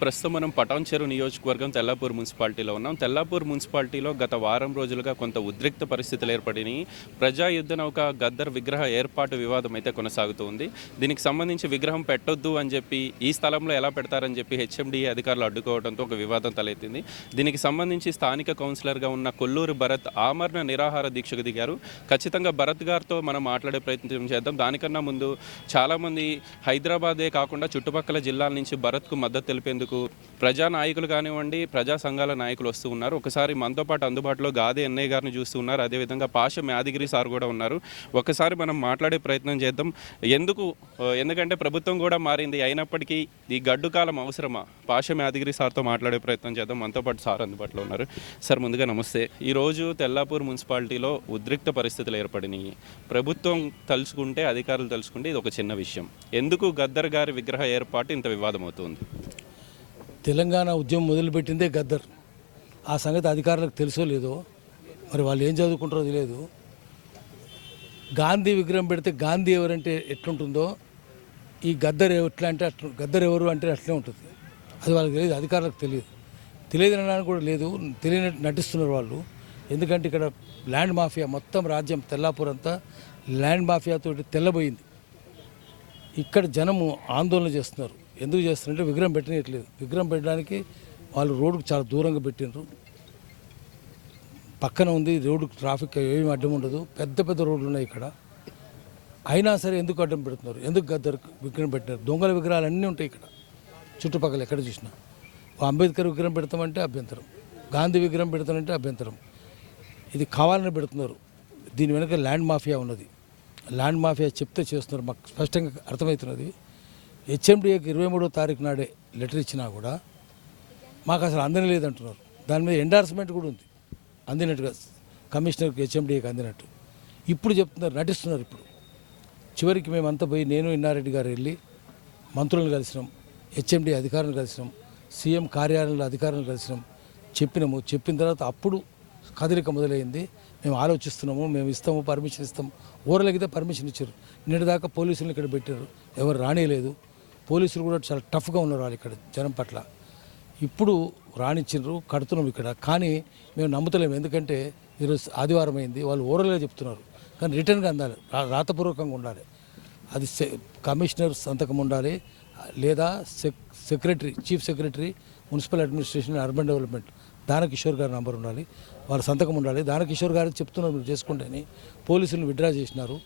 ప్రస్తుతం మనం పటాన్చెరు నియోజకవర్గం తెల్లాపూర్ మున్సిపాలిటీలో ఉన్నాం. తెల్లాపూర్ మున్సిపాలిటీలో గత వారం రోజులుగా కొంత ఉద్రిక్త పరిస్థితులు ఏర్పడినాయి. ప్రజా యుద్ధ నౌక గద్దర్ విగ్రహ ఏర్పాటు వివాదం అయితే కొనసాగుతుంది దీనికి సంబంధించి విగ్రహం పెట్టొద్దు అని చెప్పి ఈ స్థలంలో ఎలా పెడతారని చెప్పి హెచ్ఎండిఏ అధికారులు అడ్డుకోవడంతో ఒక వివాదం తలెత్తింది. దీనికి సంబంధించి స్థానిక కౌన్సిలర్గా ఉన్న కొల్లూరు భరత్ ఆమరణ నిరాహార దీక్షకు దిగారు. ఖచ్చితంగా భరత్ గారితో మనం మాట్లాడే ప్రయత్నం చేద్దాం. దానికన్నా ముందు చాలామంది హైదరాబాదే కాకుండా చుట్టుపక్కల జిల్లాల నుంచి భరత్కు మద్దతు తెలిపేందుకు ప్రజా నాయకులు కానివ్వండి ప్రజా సంఘాల నాయకులు వస్తూ ఉన్నారు. ఒకసారి మనతో పాటు అందుబాటులో గాదే ఎన్నయ్య గారిని చూస్తూ ఉన్నారు. అదేవిధంగా పాష యాదగిరి సార్ కూడా ఉన్నారు. ఒకసారి మనం మాట్లాడే ప్రయత్నం చేద్దాం. ఎందుకు ఎందుకంటే ప్రభుత్వం కూడా మారింది. అయినప్పటికీ ఈ గడ్డు కాలం అవసరమా? పాష యాదగిరి సార్తో మాట్లాడే ప్రయత్నం చేద్దాం. మనతో పాటు సార్ అందుబాటులో ఉన్నారు. సార్ ముందుగా నమస్తే. ఈరోజు తెల్లాపూర్ మున్సిపాలిటీలో ఉద్రిక్త పరిస్థితులు ఏర్పడినాయి. ప్రభుత్వం తలుచుకుంటే అధికారులు తలుచుకుంటే ఇది ఒక చిన్న విషయం. ఎందుకు గద్దర్ గారి విగ్రహ ఏర్పాటు ఇంత వివాదం అవుతుంది తెలంగాణ ఉద్యమం మొదలుపెట్టిందే గద్దర్. ఆ సంగతి అధికారులకు తెలుసో లేదో మరి వాళ్ళు ఏం చదువుకుంటారో తెలియదు. గాంధీ విగ్రహం పెడితే గాంధీ ఎవరంటే ఎట్లుంటుందో ఈ గద్దర్ ఎట్లా అంటే అట్లా గద్దర్ ఎవరు అంటే అట్లే ఉంటుంది. అది వాళ్ళకి తెలియదు అధికారులకు తెలియదు. తెలియదు అనడానికి కూడా లేదు తెలియనట్టు నటిస్తున్నారు వాళ్ళు. ఎందుకంటే ఇక్కడ ల్యాండ్ మాఫియా మొత్తం రాజ్యం తెల్లాపూర్ అంతా ల్యాండ్ మాఫియాతో తెల్లబోయింది. ఇక్కడ జనము ఆందోళన చేస్తున్నారు. ఎందుకు చేస్తున్నారంటే విగ్రహం పెట్టనట్లేదు విగ్రహం పెట్టడానికి వాళ్ళు రోడ్డుకు చాలా దూరంగా పెట్టినారు పక్కన ఉంది రోడ్డు ట్రాఫిక్ ఏమి అడ్డం ఉండదు. పెద్ద పెద్ద రోడ్లు ఉన్నాయి ఇక్కడ. అయినా సరే ఎందుకు అడ్డం పెడుతున్నారు? ఎందుకు గద్దరు విగ్రహం పెట్టినారు? దొంగల విగ్రహాలు అన్నీ ఉంటాయి ఇక్కడ. చుట్టుపక్కల ఎక్కడ చూసినా. అంబేద్కర్ విగ్రహం పెడతామంటే అభ్యంతరం. గాంధీ విగ్రహం పెడతామంటే అభ్యంతరం. ఇది కావాలని పెడుతున్నారు. దీని వెనక ల్యాండ్ మాఫియా ఉన్నది. ల్యాండ్ మాఫియా చెప్తే చేస్తున్నారు. మాకు స్పష్టంగా అర్థమవుతున్నది. హెచ్ఎండిఏకి ఇరవై మూడో తారీఖు నాడే లెటర్ ఇచ్చినా కూడా మాకు అసలు అందనే లేదంటున్నారు. దాని మీద ఎండార్స్మెంట్ కూడా ఉంది. అందినట్టుగా కమిషనర్కి హెచ్ఎండిఏకి అందినట్టు. ఇప్పుడు చెప్తున్నారు నటిస్తున్నారు ఇప్పుడు. చివరికి మేమంతా పోయి నేను ఇన్నారెడ్డి గారు వెళ్ళి మంత్రులను కలిసినాం హెచ్ఎండి అధికారులను కలిసినాం సీఎం కార్యాలయంలో అధికారులను కలిసినాం చెప్పినాము. చెప్పిన తర్వాత అప్పుడు కదలిక మొదలైంది. మేము ఆలోచిస్తున్నాము మేము ఇస్తాము పర్మిషన్ ఇస్తాం ఊరలకితే పర్మిషన్ ఇచ్చారు. నిన్నటిదాకా పోలీసులను ఇక్కడ పెట్టారు. ఎవరు రానేలేదు. పోలీసులు కూడా చాలా టఫ్గా ఉన్నారు వాళ్ళు ఇక్కడ జనం పట్ల. ఇప్పుడు రానిచ్చిండ్రు కడుతున్నాం ఇక్కడ. కానీ మేము నమ్ముతలేము. ఎందుకంటే ఈరోజు ఆదివారం అయింది. వాళ్ళు ఓరల్గా చెప్తున్నారు. కానీ రిటర్న్గా అందాలి. రాతపూర్వకంగా ఉండాలి. అది సె- కమిషనర్ సంతకం ఉండాలి. లేదా check secretary chief secretary municipal administration urban development. Danakishore గారి నంబర్ ఉండాలి. వాళ్ళ సంతకం ఉండాలి. దానకిషోర్ గారు చెప్తున్నారు మీరు చేసుకుంటే అని పోలీసులు విడ్డ్రా చేసినారు.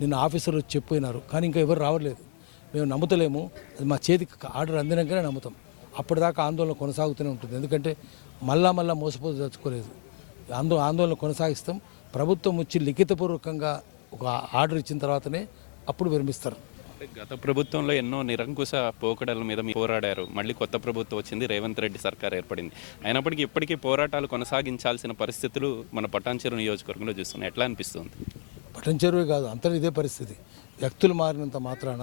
నిన్న ఆఫీసర్లు వచ్చి చెప్పినారు. కానీ ఇంకా ఎవరు రావట్లేదు. మేము నమ్ముతలేము. అది మా చేతికి ఆర్డర్ అందినాకనే నమ్ముతాం. అప్పటిదాకా ఆందోళన కొనసాగుతూనే ఉంటుంది. ఎందుకంటే మళ్ళా మళ్ళా మోసపోతు తెచ్చుకోలేదు ఆందో ఆందోళన కొనసాగిస్తాం. ప్రభుత్వం వచ్చి లిఖితపూర్వకంగా ఒక ఆర్డర్ ఇచ్చిన తర్వాతనే అప్పుడు విరమిస్తారు. గత ప్రభుత్వంలో ఎన్నో నిరంకుశ పోకడల మీద మీరు పోరాడారు. మళ్ళీ కొత్త ప్రభుత్వం వచ్చింది. రేవంత్ రెడ్డి సర్కార్ ఏర్పడింది. అయినప్పటికీ ఇప్పటికీ పోరాటాలు కొనసాగించాల్సిన పరిస్థితులు మన పటాన్చెరు నియోజకవర్గంలో చూస్తున్నాయి. ఎట్లా అనిపిస్తుంది? పట్టణ చెరువే కాదు అంతటా ఇదే పరిస్థితి. వ్యక్తులు మారినంత మాత్రాన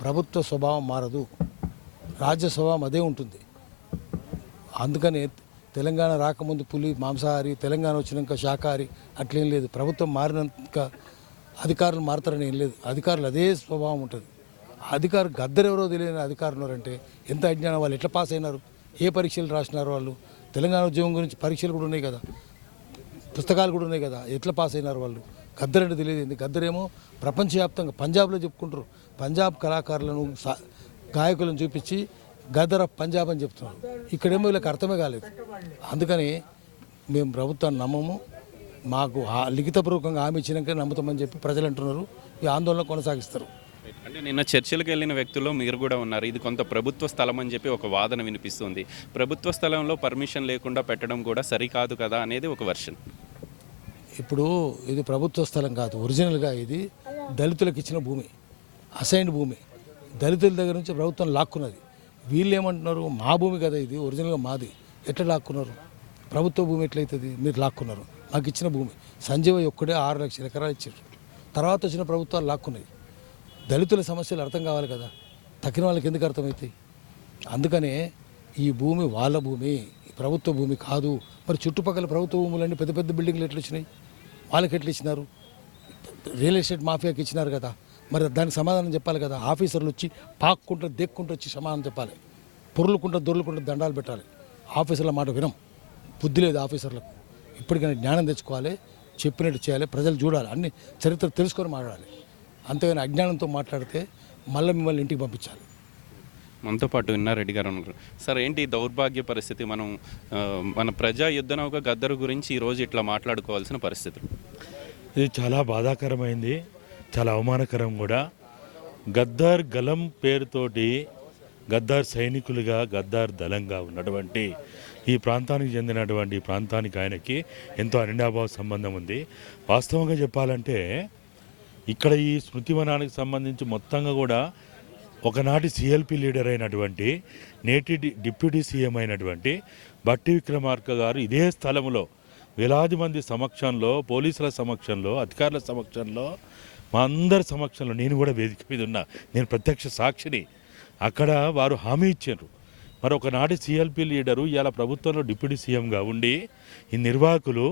ప్రభుత్వ స్వభావం మారదు రాజ్య స్వభావం అదే ఉంటుంది. అందుకనే తెలంగాణ రాకముందు పులి మాంసాహారి తెలంగాణ వచ్చినాక శాకాహారి అట్లేం లేదు. ప్రభుత్వం మారినాక అధికారులు మారుతారని ఏం లేదు. అధికారులు అదే స్వభావం ఉంటుంది. అధికారు గద్దరు ఎవరో తెలియని అధికారులు ఉన్నారంటే ఎంత అజ్ఞానం వాళ్ళు ఎట్లా పాస్ అయినారు? ఏ పరీక్షలు రాసినారు వాళ్ళు? తెలంగాణ ఉద్యమం గురించి పరీక్షలు కూడా ఉన్నాయి కదా. పుస్తకాలు కూడా ఉన్నాయి కదా. ఎట్లా పాస్ అయినారు వాళ్ళు? గద్దర్ అంటే తెలియదు. ఏంది గద్దరేమో ప్రపంచవ్యాప్తంగా పంజాబ్లో చెప్పుకుంటారు. పంజాబ్ కళాకారులను గాయకులను చూపించి గద్దర ఆఫ్ పంజాబ్ అని చెప్తున్నారు. ఇక్కడేమో వీళ్ళకి అర్థమే కాలేదు. అందుకని మేము ప్రభుత్వాన్ని నమ్మము. మాకు ఆ- లిఖితపూర్వకంగా హామీ ఇచ్చినాక నమ్ముతామని చెప్పి ప్రజలు అంటున్నారు. ఈ ఆందోళన కొనసాగిస్తారు. అంటే నిన్న చర్చలకు వెళ్ళిన వ్యక్తుల్లో మీరు కూడా ఉన్నారు. ఇది కొంత ప్రభుత్వ స్థలం అని చెప్పి ఒక వాదన వినిపిస్తుంది. ప్రభుత్వ స్థలంలో పర్మిషన్ లేకుండా పెట్టడం కూడా సరికాదు కదా అనేది ఒక వర్షన్. ఇప్పుడు ఇది ప్రభుత్వ స్థలం కాదు ఒరిజినల్గా ఇది దళితులకు ఇచ్చిన భూమి అసైన్డ్ భూమి. దళితుల దగ్గర నుంచి ప్రభుత్వం లాక్కున్నది. వీళ్ళు ఏమంటున్నారు మా భూమి కదా ఇది ఒరిజినల్గా మాది. ఎట్లా లాక్కున్నారు? ప్రభుత్వ భూమి ఎట్లయితుంది? మీరు లాక్కున్నారు. మాకు ఇచ్చిన భూమి. సంజీవయ్య ఒక్కడే ఆరు లక్షల ఎకరాలు ఇచ్చారు. తర్వాత వచ్చిన ప్రభుత్వాలు లాక్కున్నాయి దళితుల సమస్యలు అర్థం కావాలి కదా. తగిన వాళ్ళకి ఎందుకు అర్థమవుతాయి అందుకనే ఈ భూమి వాళ్ళ భూమి ఈ ప్రభుత్వ భూమి కాదు. మరి చుట్టుపక్కల ప్రభుత్వ భూములన్నీ పెద్ద పెద్ద బిల్డింగ్లు ఎట్లొచ్చినాయి? వాళ్ళకి ఎట్లా ఇచ్చినారు? రియల్ ఎస్టేట్ మాఫియాకి ఇచ్చినారు కదా. మరి దానికి సమాధానం చెప్పాలి కదా. ఆఫీసర్లు వచ్చి పాక్కుంటూ దేక్కుంటూ వచ్చి సమాధానం చెప్పాలి. పొరులుకుంటా దొర్లుకుంటా దండాలు పెట్టాలి. ఆఫీసర్ల మాట వినం. బుద్ధి లేదు ఆఫీసర్లకు. ఇప్పటికైనా జ్ఞానం తెచ్చుకోవాలి చెప్పినట్టు చేయాలి ప్రజలు చూడాలి అన్ని చరిత్ర తెలుసుకొని మాట్లాడాలి. అంతేగాని అజ్ఞానంతో మాట్లాడితే మళ్ళీ మిమ్మల్ని ఇంటికి పంపించాలి. మనతో పాటు విన్నారెడ్డి గారు ఉన్నారు. సార్ ఏంటి దౌర్భాగ్య పరిస్థితి? మనం మన ప్రజా యుద్ధ నౌక గద్దరు గురించి ఈరోజు ఇట్లా మాట్లాడుకోవాల్సిన పరిస్థితులు ఇది చాలా బాధాకరమైంది చాలా అవమానకరం కూడా. గద్దార్ గలం పేరుతోటి గద్దార్ సైనికులుగా గద్దార్ దళంగా ఉన్నటువంటి ఈ ప్రాంతానికి చెందినటువంటి ప్రాంతానికి ఆయనకి ఎంతో అనిండాభావ సంబంధం ఉంది. వాస్తవంగా చెప్పాలంటే ఇక్కడ ఈ స్మృతివనానికి సంబంధించి మొత్తంగా కూడా ఒకనాటి సిఎల్పి లీడర్ అయినటువంటి నేటి డిప్యూటీ సీఎం అయినటువంటి బట్టి విక్రమార్క గారు ఇదే స్థలంలో వేలాది మంది సమక్షంలో పోలీసుల సమక్షంలో అధికారుల సమక్షంలో మా అందరి సమక్షంలో నేను కూడా వేదిక మీద ఉన్నా. నేను ప్రత్యక్ష సాక్షిని. అక్కడ వారు హామీ ఇచ్చారు. మరి ఒకనాటి సిఎల్పి లీడరు ఇలా ప్రభుత్వంలో డిప్యూటీ సీఎంగా ఉండి ఈ నిర్వాహకులు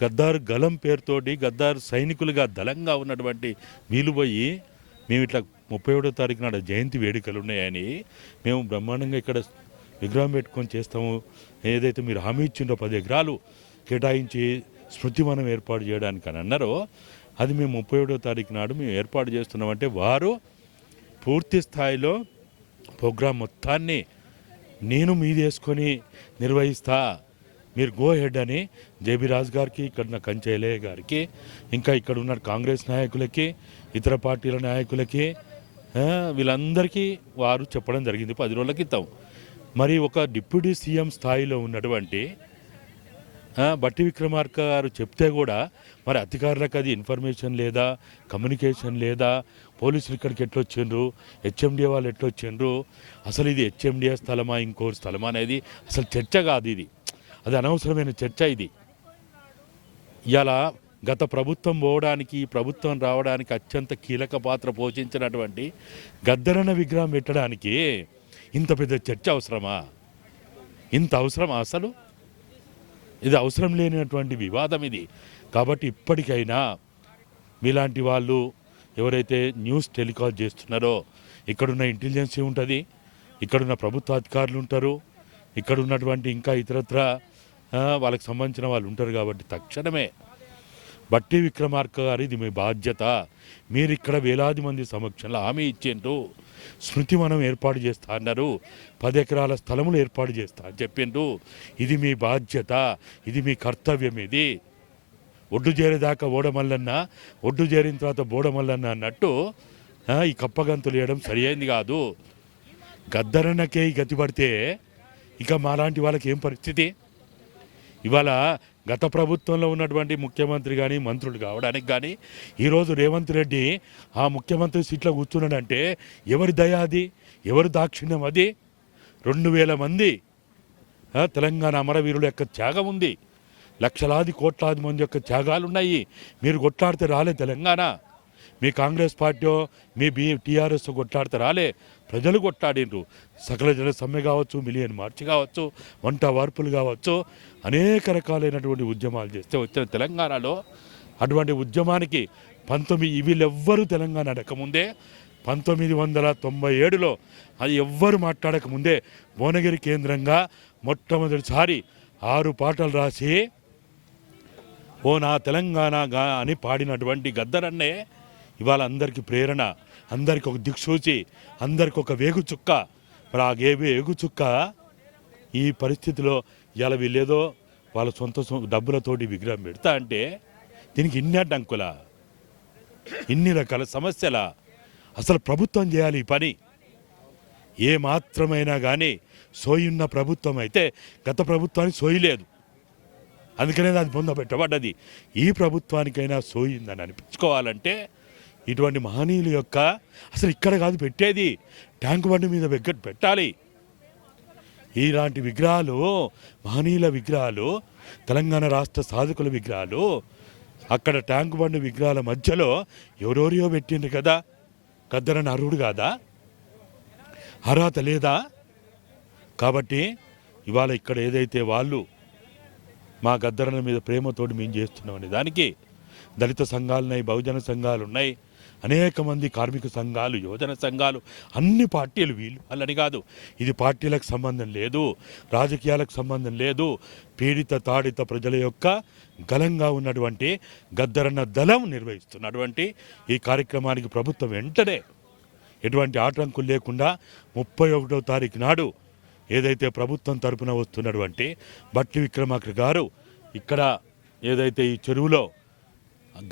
గద్దార్ గలం పేరుతోటి గద్దార్ సైనికులుగా దళంగా ఉన్నటువంటి వీలు పోయి మేము ఇట్లా ముప్పై ఒకటో తారీఖు నాడు జయంతి వేడుకలు ఉన్నాయని మేము బ్రహ్మాండంగా ఇక్కడ విగ్రహం పెట్టుకొని చేస్తాము. ఏదైతే మీరు హామీ ఇచ్చిండో పది ఎకరాలు కేటాయించి స్మృతివనం ఏర్పాటు చేయడానికి అని అన్నారో అది మేము ముప్పై ఏడో తారీఖు నాడు మేము ఏర్పాటు చేస్తున్నామంటే వారు పూర్తి స్థాయిలో ప్రోగ్రాం మొత్తాన్ని నేను మీదేసుకొని నిర్వహిస్తా మీరు గో హెడ్ అని జేబీ రాజు గారికి ఇక్కడ ఉన్న కంచెలయ్య గారికి ఇంకా ఇక్కడ ఉన్న కాంగ్రెస్ నాయకులకి ఇతర పార్టీల నాయకులకి వీళ్ళందరికీ వారు చెప్పడం జరిగింది పది రోజుల క్రితం. మరి ఒక డిప్యూటీ సీఎం స్థాయిలో ఉన్నటువంటి బట్టి విక్రమార్క గారు చెప్తే కూడా మరి అధికారులకు అది ఇన్ఫర్మేషన్ లేదా కమ్యూనికేషన్ లేదా పోలీసులు ఇక్కడికి ఎట్లొచ్చిండ్రు హెచ్ఎండిఏ వాళ్ళు ఎట్లొచ్చిండ్రు అసలు ఇది హెచ్ఎండిఏ స్థలమా ఇంకో స్థలమా అనేది అసలు చర్చ కాదు ఇది. అది అనవసరమైన చర్చ ఇది. ఇలా గత ప్రభుత్వం పోవడానికి ప్రభుత్వం రావడానికి అత్యంత కీలక పాత్ర పోషించినటువంటి గద్దరన్న విగ్రహం పెట్టడానికి ఇంత పెద్ద చర్చ అవసరమా? ఇంత అవసరమా అసలు? ఇది అవసరం లేనటువంటి వివాదం ఇది. కాబట్టి ఇప్పటికైనా మీలాంటి వాళ్ళు ఎవరైతే న్యూస్ టెలికాస్ట్ చేస్తున్నారో ఇక్కడున్న ఇంటెలిజెన్సీ ఉంటుంది ఇక్కడున్న ప్రభుత్వ అధికారులు ఉంటారు ఇక్కడ ఉన్నటువంటి ఇంకా ఇతరత్ర వాళ్ళకి సంబంధించిన వాళ్ళు ఉంటారు కాబట్టి తక్షణమే బట్టి విక్రమార్క గారు ఇది మీ బాధ్యత. మీరు ఇక్కడ వేలాది మంది సమక్షంలో హామీ ఇచ్చిండ్రు. స్మృతి మనం ఏర్పాటు చేస్తా అన్నారు. పది ఎకరాల స్థలములు ఏర్పాటు చేస్తా అని చెప్పిండ్రు. ఇది మీ బాధ్యత. ఇది మీ కర్తవ్యం ఇది. ఒడ్డు చేరేదాకా ఓడమల్లన్న ఒడ్డు చేరిన తర్వాత బోడమల్లన్న అన్నట్టు ఈ కప్పగంతులు వేయడం సరి కాదు. గద్దరన్నకే ఈ గతి పడితే ఇక మాలాంటి వాళ్ళకి ఏం పరిస్థితి? ఇవాళ గత ప్రభుత్వంలో ఉన్నటువంటి ముఖ్యమంత్రి కానీ మంత్రులు కావడానికి కానీ ఈరోజు రేవంత్ రెడ్డి ఆ ముఖ్యమంత్రి సీట్లో కూర్చున్నాడంటే ఎవరి దయ అది? ఎవరి దాక్షిణ్యం అది? రెండు వేల మంది తెలంగాణ అమరవీరుల యొక్క త్యాగం ఉంది. లక్షలాది కోట్లాది మంది యొక్క త్యాగాలు ఉన్నాయి. మీరు కొట్లాడితే రాలే తెలంగాణ. మీ కాంగ్రెస్ పార్టీ మీ బి టీఆర్ఎస్ కొట్లాడితే రాలే ప్రజలు కొట్లాడిండ్రు సకల జన సమ్మె కావచ్చు మిలియన్ మార్చి కావచ్చు వంట వార్పులు కావచ్చు అనేక రకాలైనటువంటి ఉద్యమాలు చేస్తే వచ్చిన తెలంగాణలో అటువంటి ఉద్యమానికి పంతొమ్మిది వీళ్ళెవ్వరూ తెలంగాణ అడకముందే పంతొమ్మిది వందల తొంభై ఏడులో అది ఎవ్వరు మాట్లాడకముందే భువనగిరి కేంద్రంగా మొట్టమొదటిసారి ఆరు పాటలు రాసి ఓ నా తెలంగాణ గా అని పాడినటువంటి గద్దరన్నే ఇవాళ అందరికీ ప్రేరణ అందరికి ఒక దిక్సూచి అందరికి ఒక వేగు చుక్క మరి ఆ గే వేగు చుక్క ఈ పరిస్థితిలో ఇవాళ వీళ్ళేదో వాళ్ళ సొంత డబ్బులతోటి విగ్రహం పెడతా అంటే దీనికి ఇన్ని అడ్డంకుల? ఇన్ని రకాల సమస్యల? అసలు ప్రభుత్వం చేయాలి ఈ పని. ఏ మాత్రమైనా కానీ సోయున్న ప్రభుత్వం అయితే గత ప్రభుత్వానికి సోయలేదు అందుకనే అది పొందబెట్టబడ్డది ఈ ప్రభుత్వానికైనా సోయిందని అనిపించుకోవాలంటే ఇటువంటి మహనీయుల యొక్క అసలు ఇక్కడ కాదు పెట్టేది. ట్యాంక్ బండి మీద వెగ్గట్ పెట్టాలి. ఇలాంటి విగ్రహాలు మహనీయుల విగ్రహాలు తెలంగాణ రాష్ట్ర సాధకుల విగ్రహాలు అక్కడ ట్యాంక్ బండి విగ్రహాల మధ్యలో ఎవరెవరియో పెట్టిండ్రు కదా? కద్దరని అర్హుడు కాదా? అర్హత లేదా? కాబట్టి ఇవాళ ఇక్కడ ఏదైతే వాళ్ళు మా గద్దరల మీద ప్రేమతోటి మేము చేస్తున్నామని దానికి దళిత సంఘాలున్నాయి బహుజన సంఘాలు ఉన్నాయి అనేక మంది కార్మిక సంఘాలు యువజన సంఘాలు అన్ని పార్టీలు వీళ్ళు వాళ్ళని కాదు. ఇది పార్టీలకు సంబంధం లేదు రాజకీయాలకు సంబంధం లేదు. పీడిత తాడిత ప్రజల యొక్క గలంగా ఉన్నటువంటి గద్దరన్న దళం నిర్వహిస్తున్నటువంటి ఈ కార్యక్రమానికి ప్రభుత్వం వెంటనే ఎటువంటి ఆటంకులు లేకుండా ముప్పై ఒకటో తారీఖు నాడు ఏదైతే ప్రభుత్వం తరపున వస్తున్నటువంటి బట్టి విక్రమార్క గారు ఇక్కడ ఏదైతే ఈ చెరువులో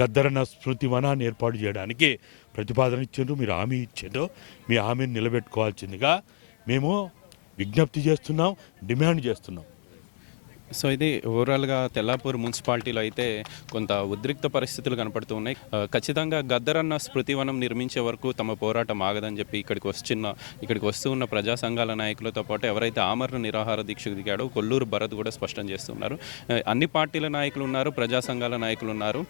గద్దరన్న స్మృతి వనాన్ని ఏర్పాటు చేయడానికి ప్రతిపాదన ఇచ్చిండ్రు. మీరు హామీ ఇచ్చిండ్రు. మీ హామీని నిలబెట్టుకోవాల్సిందిగా మేము విజ్ఞప్తి చేస్తున్నాం డిమాండ్ చేస్తున్నాం. సో ఇది ఓవరాల్గా తెల్లాపూర్ మున్సిపాలిటీలో అయితే కొంత ఉద్రిక్త పరిస్థితులు కనపడుతూ ఉన్నాయి. ఆ, ఖచ్చితంగా గద్దరన్న స్మృతివనం నిర్మించే వరకు తమ పోరాటం ఆగదని చెప్పి ఇక్కడికి వస్తున్న ఇక్కడికి వస్తూ ఉన్న ప్రజా సంఘాల నాయకులతో పాటు ఎవరైతే ఆమరణ నిరాహార దీక్షకు దిగాడో కొల్లూరు భరత్ కూడా స్పష్టం చేస్తున్నారు అన్ని పార్టీల నాయకులు ఉన్నారు ప్రజా సంఘాల నాయకులు ఉన్నారు.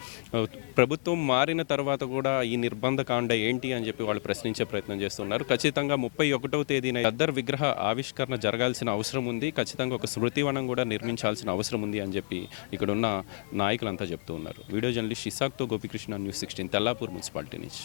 ప్రభుత్వం మారిన తర్వాత కూడా ఈ నిర్బంధ కాండ ఏంటి అని చెప్పి వాళ్ళు ప్రశ్నించే ప్రయత్నం చేస్తున్నారు ఖచ్చితంగా ముప్పై ఒకటవ తేదీన గద్దర్ విగ్రహ ఆవిష్కరణ జరగాల్సిన అవసరం ఉంది. ఖచ్చితంగా ఒక స్మృతివనం కూడా నిర్మించాల్సిన అవసరం ఉంది అని చెప్పి ఇక్కడున్న నాయకులంతా చెప్తూ ఉన్నారు. Video journalist ఇసాక్తో Gopikrishna news sixteen Tellapur municipality నుంచి.